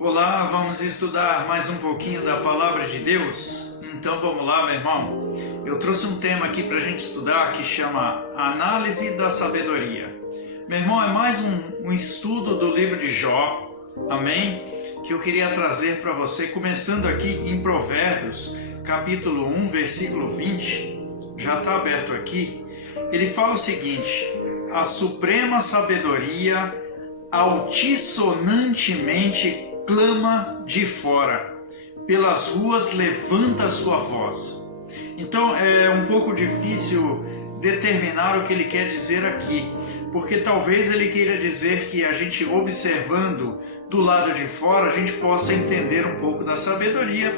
Olá, vamos estudar mais um pouquinho da Palavra de Deus? Então vamos lá, meu irmão. Eu trouxe um tema aqui para a gente estudar que chama Análise da Sabedoria. Meu irmão, é mais um estudo do livro de Jó, amém? Que eu queria trazer para você, começando aqui em Provérbios, capítulo 1, versículo 20. Já está aberto aqui. Ele fala o seguinte: a suprema sabedoria altissonantemente clama de fora, pelas ruas levanta a sua voz. Então é um pouco difícil determinar o que ele quer dizer aqui, porque talvez ele queira dizer que a gente observando do lado de fora a gente possa entender um pouco da sabedoria,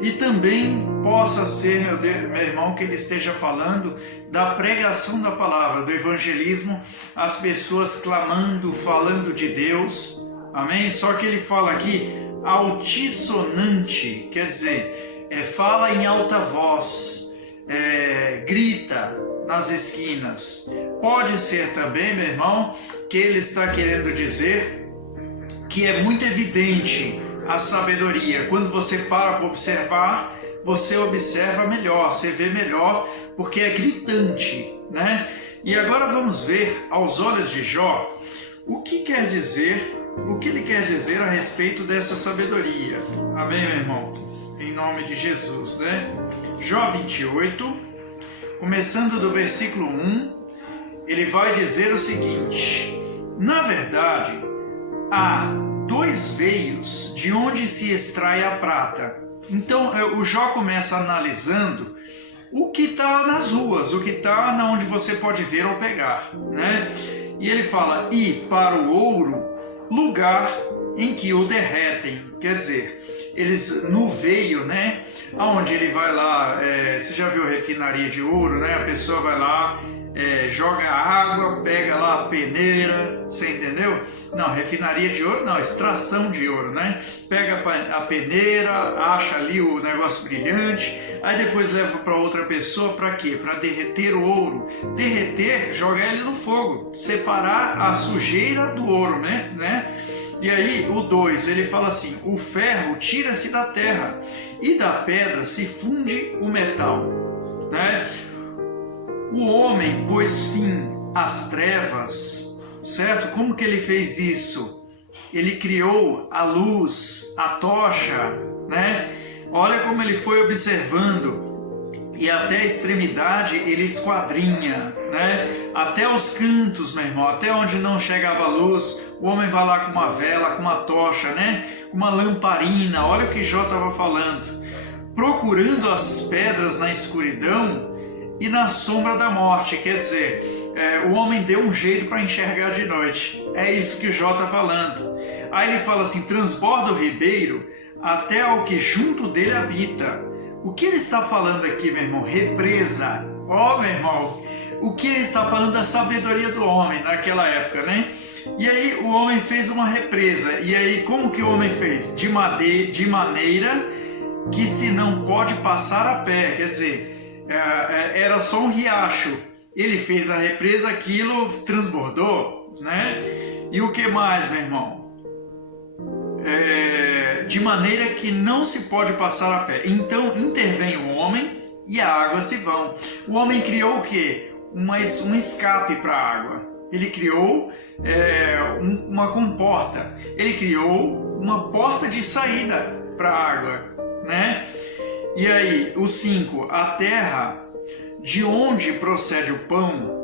e também possa ser, meu irmão, que ele esteja falando da pregação da palavra, do evangelismo, as pessoas clamando, falando de Deus. Amém? Só que ele fala aqui altissonante, quer dizer, fala em alta voz, grita nas esquinas. Pode ser também, meu irmão, que ele está querendo dizer que é muito evidente a sabedoria. Quando você para observar, você observa melhor, você vê melhor, porque é gritante, né? E agora vamos ver, aos olhos de Jó, o que ele quer dizer a respeito dessa sabedoria. Amém, meu irmão? Em nome de Jesus, né? Jó 28, começando do versículo 1, ele vai dizer o seguinte: na verdade, há dois veios de onde se extrai a prata. Então, o Jó começa analisando o que está nas ruas, o que está na onde você pode ver ou pegar, né? E ele fala: e para o ouro, lugar em que o derretem. Quer dizer, eles no veio, né? Aonde ele vai lá, você já viu refinaria de ouro, né? A pessoa vai lá, joga água, pega lá a peneira, você entendeu? Não, refinaria de ouro não, extração de ouro, né? Pega a peneira, acha ali o negócio brilhante, aí depois leva para outra pessoa, para quê? Para derreter o ouro. Derreter, jogar ele no fogo, separar a sujeira do ouro, né? E aí o 2, ele fala assim: o ferro tira-se da terra e da pedra se funde o metal, né? O homem pôs fim às trevas, certo? Como que ele fez isso? Ele criou a luz, a tocha, né? Olha como ele foi observando, e até a extremidade ele esquadrinha, né? Até os cantos, meu irmão, até onde não chegava a luz, o homem vai lá com uma vela, com uma tocha, né? Com uma lamparina. Olha o que Jó estava falando: procurando as pedras na escuridão e na sombra da morte. Quer dizer, o homem deu um jeito para enxergar de noite. É isso que Jó está falando. Aí ele fala assim: transborda o ribeiro até ao que junto dele habita. O que ele está falando aqui, meu irmão? Represa. Ó, meu irmão, o que ele está falando da sabedoria do homem naquela época, né? E aí o homem fez uma represa. E aí como que o homem fez? De maneira que se não pode passar a pé. Quer dizer, era só um riacho. Ele fez a represa, aquilo transbordou, né? E o que mais, meu irmão? De maneira que não se pode passar a pé. Então intervém o homem e a água se vão. O homem criou o quê? Um escape para a água. Ele criou uma comporta. Ele criou uma porta de saída para a água, né? E aí, o 5, a terra de onde procede o pão,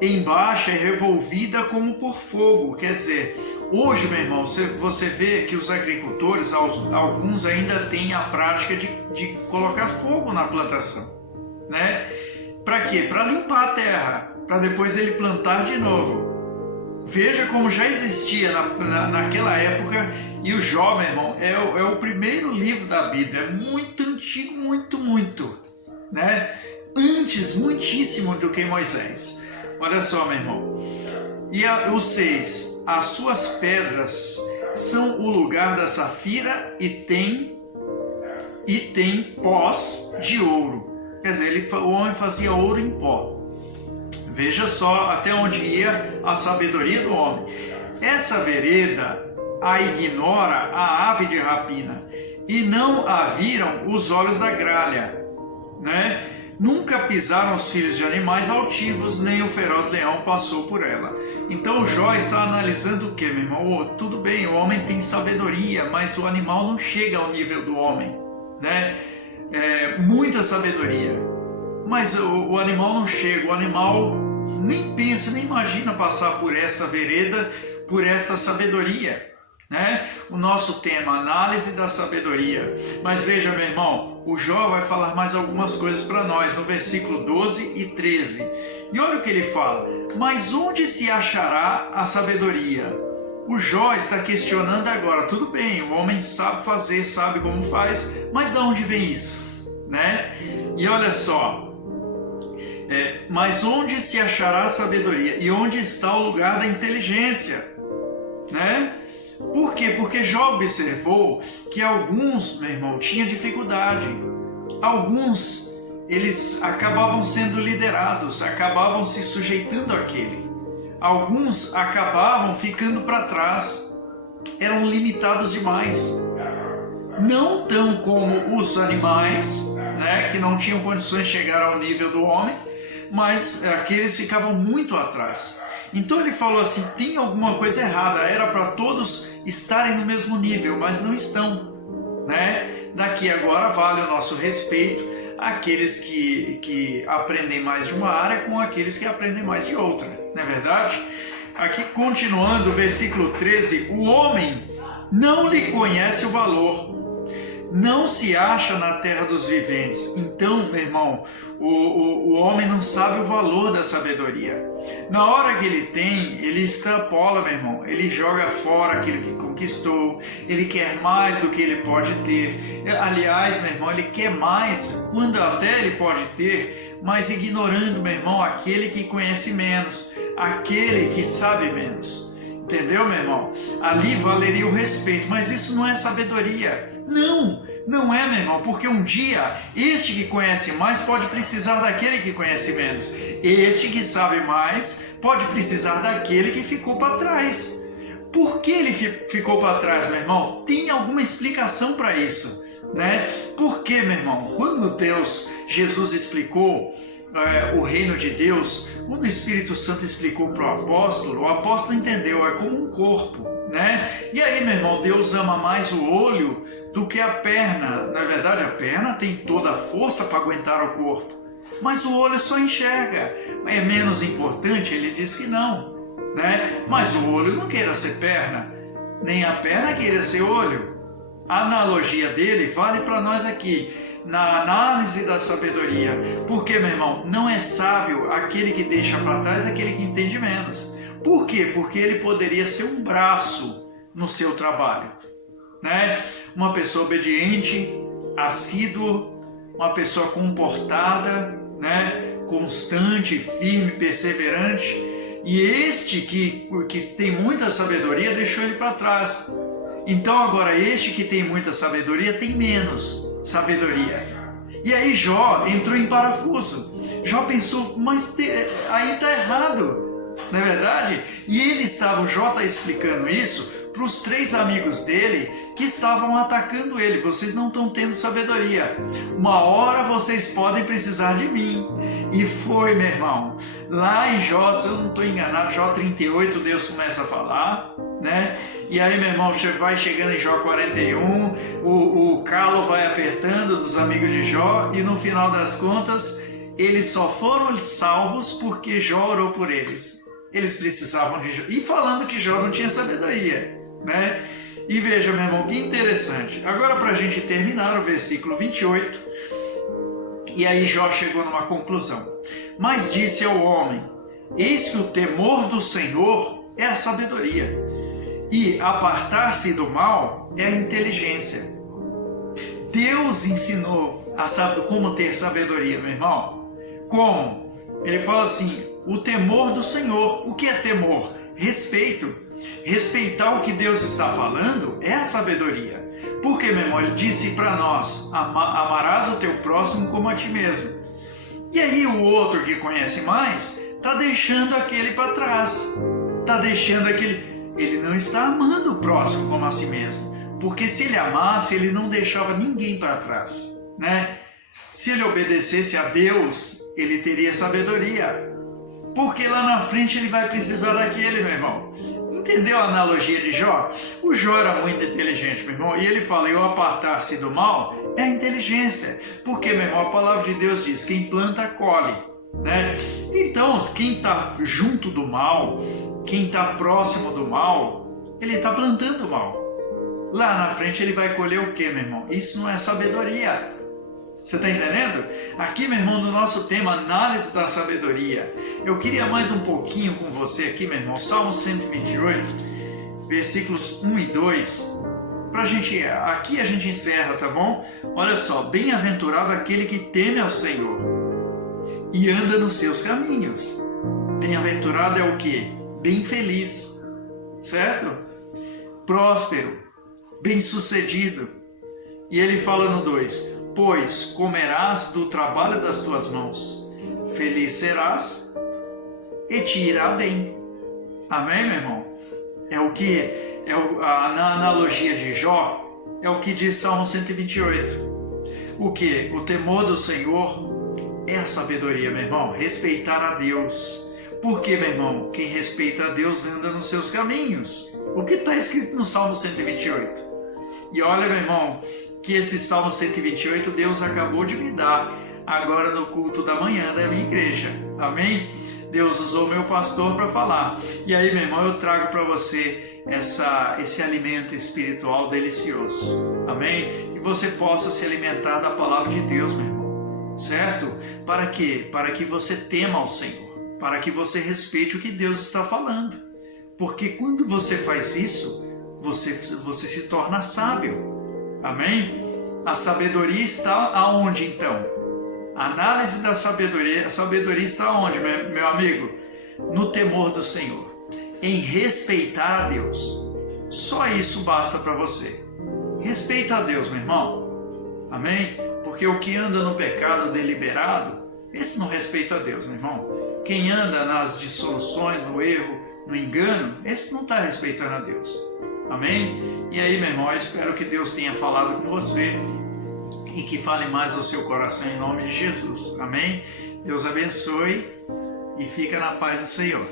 embaixo é revolvida como por fogo. Quer dizer, hoje, meu irmão, você vê que os agricultores, alguns ainda têm a prática de colocar fogo na plantação, né? Para quê? Para limpar a terra, para depois ele plantar de novo. Veja como já existia naquela época. E o Jó, meu irmão, é o primeiro livro da Bíblia, é muito antigo, muito, né? Antes, muitíssimo do que Moisés. Olha só, meu irmão. E o 6, as suas pedras são o lugar da safira e tem pós de ouro. Quer dizer, o homem fazia ouro em pó. Veja só até onde ia a sabedoria do homem. Essa vereda a ignora a ave de rapina, e não a viram os olhos da gralha, né? Nunca pisaram os filhos de animais altivos, nem o feroz leão passou por ela. Então Jó está analisando o que, meu irmão? Oh, tudo bem, o homem tem sabedoria, mas o animal não chega ao nível do homem, né? Muita sabedoria, mas o animal não chega, o animal nem pensa, nem imagina passar por essa vereda, por essa sabedoria, né? O nosso tema, análise da sabedoria. Mas veja, meu irmão, o Jó vai falar mais algumas coisas para nós, no versículo 12 e 13. E olha o que ele fala: mas onde se achará a sabedoria? O Jó está questionando agora. Tudo bem, o homem sabe fazer, sabe como faz, mas de onde vem isso, né? E olha só, mas onde se achará a sabedoria? E onde está o lugar da inteligência, né? Por quê? Porque Jó observou que alguns, meu irmão, tinham dificuldade. Alguns, eles acabavam sendo liderados, acabavam se sujeitando àquele. Alguns acabavam ficando para trás, eram limitados demais. Não tão como os animais, né, que não tinham condições de chegar ao nível do homem, mas aqueles ficavam muito atrás. Então ele falou assim: tem alguma coisa errada, era para todos estarem no mesmo nível, mas não estão, né? Daqui agora vale o nosso respeito àqueles que aprendem mais de uma área com aqueles que aprendem mais de outra, não é verdade? Aqui continuando, versículo 13: o homem não lhe conhece o valor, não se acha na terra dos viventes. Então, meu irmão, o homem não sabe o valor da sabedoria. Na hora que ele tem, ele extrapola, meu irmão. Ele joga fora aquilo que conquistou. Ele quer mais do que ele pode ter. Aliás, meu irmão, ele quer mais quando até ele pode ter, mas ignorando, meu irmão, aquele que conhece menos, aquele que sabe menos. Entendeu, meu irmão? Ali valeria o respeito, mas isso não é sabedoria. Não é, meu irmão, porque um dia este que conhece mais pode precisar daquele que conhece menos. Este que sabe mais pode precisar daquele que ficou para trás. Por que ele ficou para trás, meu irmão? Tem alguma explicação para isso, né? Porque, meu irmão, quando Jesus explicou o reino de Deus, quando o Espírito Santo explicou para o apóstolo entendeu, é como um corpo, né? E aí, meu irmão, Deus ama mais o olho do que a perna. Na verdade, a perna tem toda a força para aguentar o corpo, mas o olho só enxerga. É menos importante? Ele diz que não, né? Mas o olho não queira ser perna, nem a perna queira ser olho. A analogia dele vale para nós aqui, na análise da sabedoria. Porque, meu irmão, não é sábio aquele que deixa para trás, aquele que entende menos. Por quê? Porque ele poderia ser um braço no seu trabalho, né? Uma pessoa obediente, assídua, uma pessoa comportada, né? Constante, firme, perseverante. E este que tem muita sabedoria deixou ele para trás. Então agora este que tem muita sabedoria tem menos sabedoria. E aí Jó entrou em parafuso. Jó pensou, mas aí está errado, não é verdade? E o Jó está explicando isso para os 3 amigos dele que estavam atacando ele. Vocês não estão tendo sabedoria. Uma hora vocês podem precisar de mim. E foi, meu irmão. Lá em Jó, se eu não estou enganado, Jó 38, Deus começa a falar, né? E aí, meu irmão, você vai chegando em Jó 41, o calo vai apertando dos amigos de Jó, e no final das contas, eles só foram salvos porque Jó orou por eles. Eles precisavam de Jó. E falando que Jó não tinha sabedoria, né? E veja, meu irmão, que interessante. Agora, para a gente terminar o versículo 28, e aí Jó chegou numa conclusão. Mas disse ao homem: eis que o temor do Senhor é a sabedoria, e apartar-se do mal é a inteligência. Deus ensinou como ter sabedoria, meu irmão. Como? Ele fala assim: o temor do Senhor. O que é temor? Respeito. Respeitar o que Deus está falando é a sabedoria. Porque, meu irmão, ele disse para nós: amarás o teu próximo como a ti mesmo. E aí o outro que conhece mais está deixando aquele para trás. Está deixando aquele... ele não está amando o próximo como a si mesmo. Porque se ele amasse, ele não deixava ninguém para trás, né? Se ele obedecesse a Deus, ele teria sabedoria. Porque lá na frente ele vai precisar daquele, meu irmão. Entendeu a analogia de Jó? O Jó era muito inteligente, meu irmão. E ele fala, eu apartar-se do mal é a inteligência. Porque, meu irmão, a palavra de Deus diz, quem planta, colhe, né? Então, quem está junto do mal, quem está próximo do mal, ele está plantando o mal. Lá na frente ele vai colher o quê, meu irmão? Isso não é sabedoria. Você está entendendo? Aqui, meu irmão, no nosso tema, análise da sabedoria. Eu queria mais um pouquinho com você aqui, meu irmão. Salmo 128, versículos 1 e 2. Aqui a gente encerra, tá bom? Olha só, bem-aventurado aquele que teme ao Senhor e anda nos seus caminhos. Bem-aventurado é o quê? Bem feliz, certo? Próspero, bem-sucedido. E ele fala no 2, pois comerás do trabalho das tuas mãos, feliz serás e te irá bem. Amém, meu irmão? Na analogia de Jó, é o que diz Salmo 128. O que? O temor do Senhor é a sabedoria, meu irmão. Respeitar a Deus. Porque, meu irmão, quem respeita a Deus anda nos seus caminhos. O que está escrito no Salmo 128? E olha, meu irmão, que esse Salmo 128 Deus acabou de me dar agora no culto da manhã da minha igreja. Amém? Deus usou meu pastor para falar. E aí, meu irmão, eu trago para você esse alimento espiritual delicioso. Amém? Que você possa se alimentar da palavra de Deus, meu irmão. Certo? Para quê? Para que você tema ao Senhor. Para que você respeite o que Deus está falando. Porque quando você faz isso, você se torna sábio. Amém? A sabedoria está aonde então? A análise da sabedoria, a sabedoria está onde, meu amigo? No temor do Senhor, em respeitar a Deus. Só isso basta para você. Respeita a Deus, meu irmão. Amém? Porque o que anda no pecado deliberado, esse não respeita a Deus, meu irmão. Quem anda nas dissoluções, no erro, no engano, esse não está respeitando a Deus. Amém? E aí, meu irmão, eu espero que Deus tenha falado com você e que fale mais ao seu coração em nome de Jesus. Amém? Deus abençoe e fica na paz do Senhor.